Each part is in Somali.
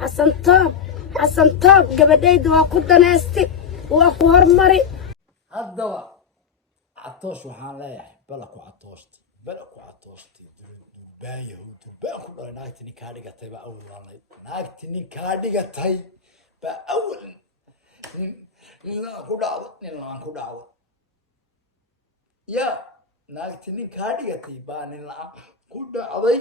حسن توب قبديد وكنت ناستي وأكو هرمري هالدواء عطوش وحان لا يحب بلكو عطوشتي دربايه درباكو دولي ناقتي نين كاديغتاي با أول ناقتي نين كاديغتاي با أول نين لان كو دعوة يا naagti nin kaa dhigatay baa nin la-aan ku dhacday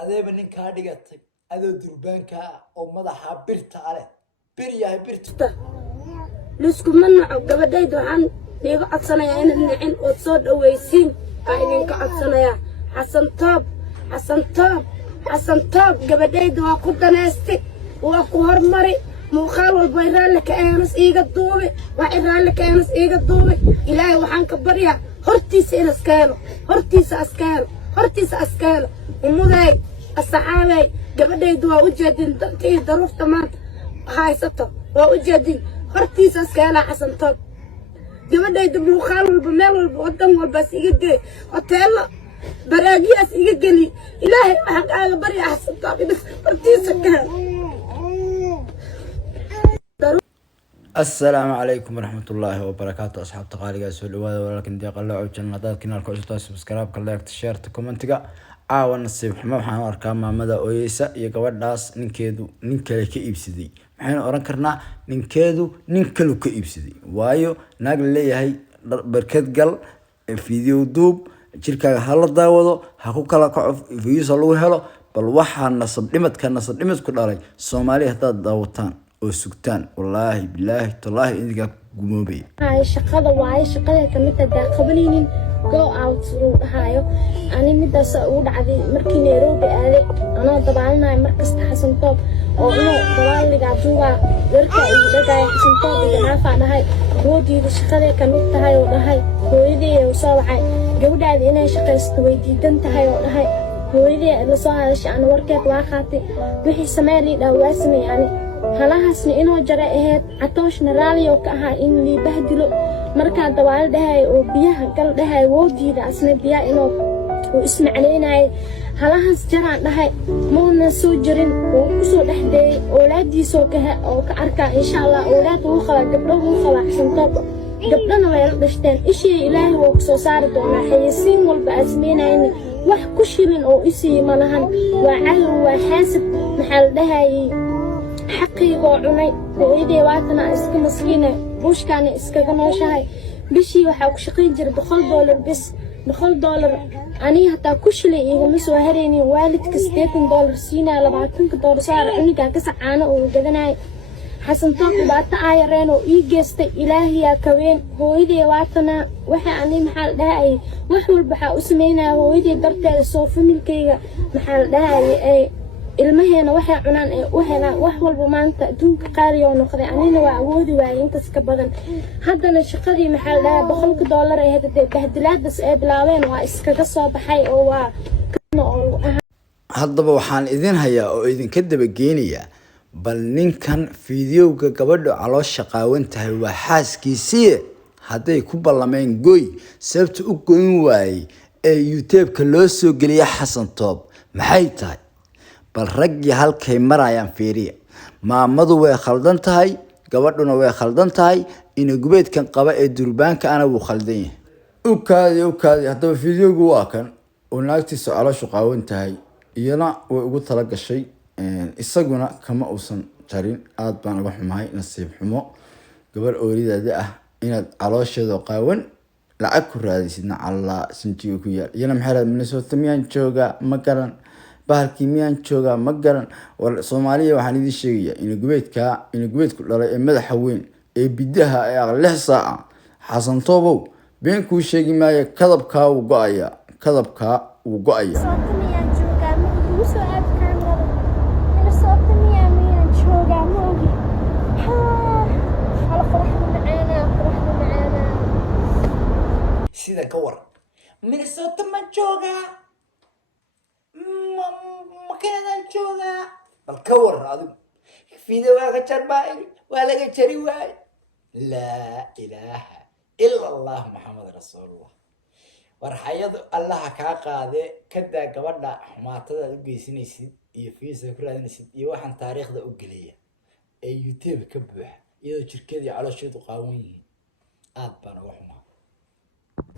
adeeba nin kaa dhigatay adoo durbaanka oo madaxa birta leh bir yahay birta lisku manaco gabadhayda waxaan iiga codsanayaa inaad nicin ood soo dhawaysiin baa idinka codsanayaa xasan toob gabadhayda waa ku danaysti waa ku hormari muuqaal walba iraalle ka eenas iiga duubi waa iraalle ka eenas iiga duubi ilaahay waxaan ka baryaa hortiisa in askaalo hortiisa askaalo umuday asxaabay gabadhaydu waa u jeedin dantii daruufta maanta haysato waa u jeedin hortiisa askaala xasan toob gabadhaydu muuqaal walba meel walba wadan walbaas iga gey hoteelo baraagiyaas iga geli ilaahay waxaan kaaga baryaa xasan toob in hortiisa kaalo. السلام عليكم ورحمة الله وبركاته أصحاب تقاليد سؤال وهذا ولكن دي قلة عوجنا هذا كنا الكوشة سبسكرايب كلا اكتشير تكومنتيجا عاون نصيب حما وحنا أركام مدى أويسا يقعد ناس نكيدو نكلي كإبسدي حنا أركرنا نكيدو نكلو كإبسدي وايو نقل لي هاي بركات قل فيديو دوب شركة هلا داودو هكو كلا كعف فيديو صلوا هلا بل وحنا نصب لمت كل علي الصومالي هذا داوتان وسكتان والله بالله تالله إنك قموبي هاي شقادة وهاي شقادة كميتا دا قبلينين go out هايو أنا مدى سأقول عدي مركي نيروبي آلي أنا طبعاً مركز حسن توب وأنا طبعاً اللي قاعدوها وركا إيداقاي حسن توب إذا نافع نهاي هودي دا شقادة كميتا هاي ونهاي هويدي وصاوحاي قبل عدي إنا شقا استويدي دانتا هاي ونهاي هويدي اللي صاها أنا وركات واخاتي وحي سمالي لا واسمي يعني halahaasna inoo jara ahayd catooshna raaliyo ka ahaa in lii bahdilo markaan dawaal dhahay oo biyaha gal dhahay woo diida asna biyaha inoo uu ismacleynayay halahaas jaraan dhahay muuna soo jirin oo ku soo dhexdeeyay oolaadiisoo oo ka arkaa insha allah oolaad uu qaba gabdho uu qaba xasantoob gabdhana way la dhashteen ishii ilaahay wuu ku soo saari doonaa xayisiin walba asmeynayna wax ku shilin oo isii malahan waa cadow waa xaasib maxaa la dhahayay حقي وعناي وإيدي واتنا إسك مسكينة بوش كان إسك جناشهاي بشي وحاك شقين جر $1 بس $1 أني حتى كشلي إيجا مسوا هريني والد $2 سينا $4 صار أني كاكس عانا وجدناي حسن طاق بعد عايرين وإيجست إلهي يا كوين وإيدي واتنا وحى أني محل داعي وحول بحا اسمينا وإيدي درت الصوف ملكي محل داعي ilmaheena waxay cunaan ee u helaan wax walba maanta adduunka qaali oo noqday anina waa awoodi waayay intaas ka badan haddana shaqadii maxaa la dhahaa $100 ay hadda bahdilaadaas ay bilaabeen waa iskaga soo baxay oo waa haddaba waxaan idin hayaa oo idinka daba geenayaa bal ninkan fiidiyowga gabadha caloosha qaawan tahay waa xaaskiisii hadday ku ballameen goy sababta u goyn waayay ee YouTube-ka loo soo geliyay xasan toob maxay tahay bal raggii halkay marayaan fiiriya maamadu way khaldan tahay gabadhuna way khaldan tahay in gubeedkan qaba ee durbaanka ana wuu khaldan yahay u kaadi haddaba fiidiyowgu waa kan oo naagtiisa caloosha qaawan tahay iyana way ugu tala gashay isaguna kama uusan jarin aad baan uga xumahay nasiib xumo gabar ooridaada ah inaad caloosheeda qaawan lacag ku raadisidna alla sinjiga ku yaal iyana maxay Minnesota miyaan jooga ma garan bahalkii miyaan joogaa ma garan war Soomaaliya waxaan idin sheegayaa in gubeedku dhalay ee madaxa weyn ee bidaha ee 6 saac xasan toobow been ku sheegi maayo kadabka uu go'aya sida ka war Minnesota ma joogaa مكان جوجا الكور هذا في ذواق الشربائي ولا جري واي لا إله إلا الله محمد رسول الله ورحيض الله كاقا ذي كدا قبلنا حماتة الجيسينيسي iyo fiisa ku raadinaysid iyo waxaan taariikhda u geliya ee YouTube ka buuxa iyadoo jirkeeda iyo caloosheedu qaawan yihiin aad baan uga xumaa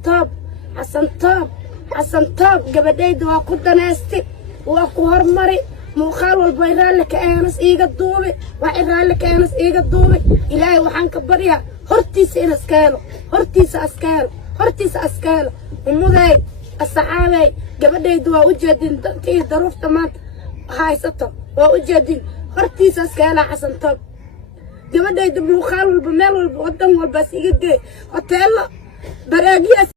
توب حسن توب gabadhayda waa ku danaystay waa ku hormari muuqaal walba iraan ka aanas iiga duubay waa iraan ka aanas iiga duubay ilaahay waxaan ka baryaa hortiisa in askaalo hortiisa askaalo umuday asxaabay gabadhayda waa u jeedin dantii daruufta maanta haysato waa u jeedin hortiisa askaala xasan toob gabadhayda muuqaal walba meel walba wadan walba iiga geey hoteelo baraagiyas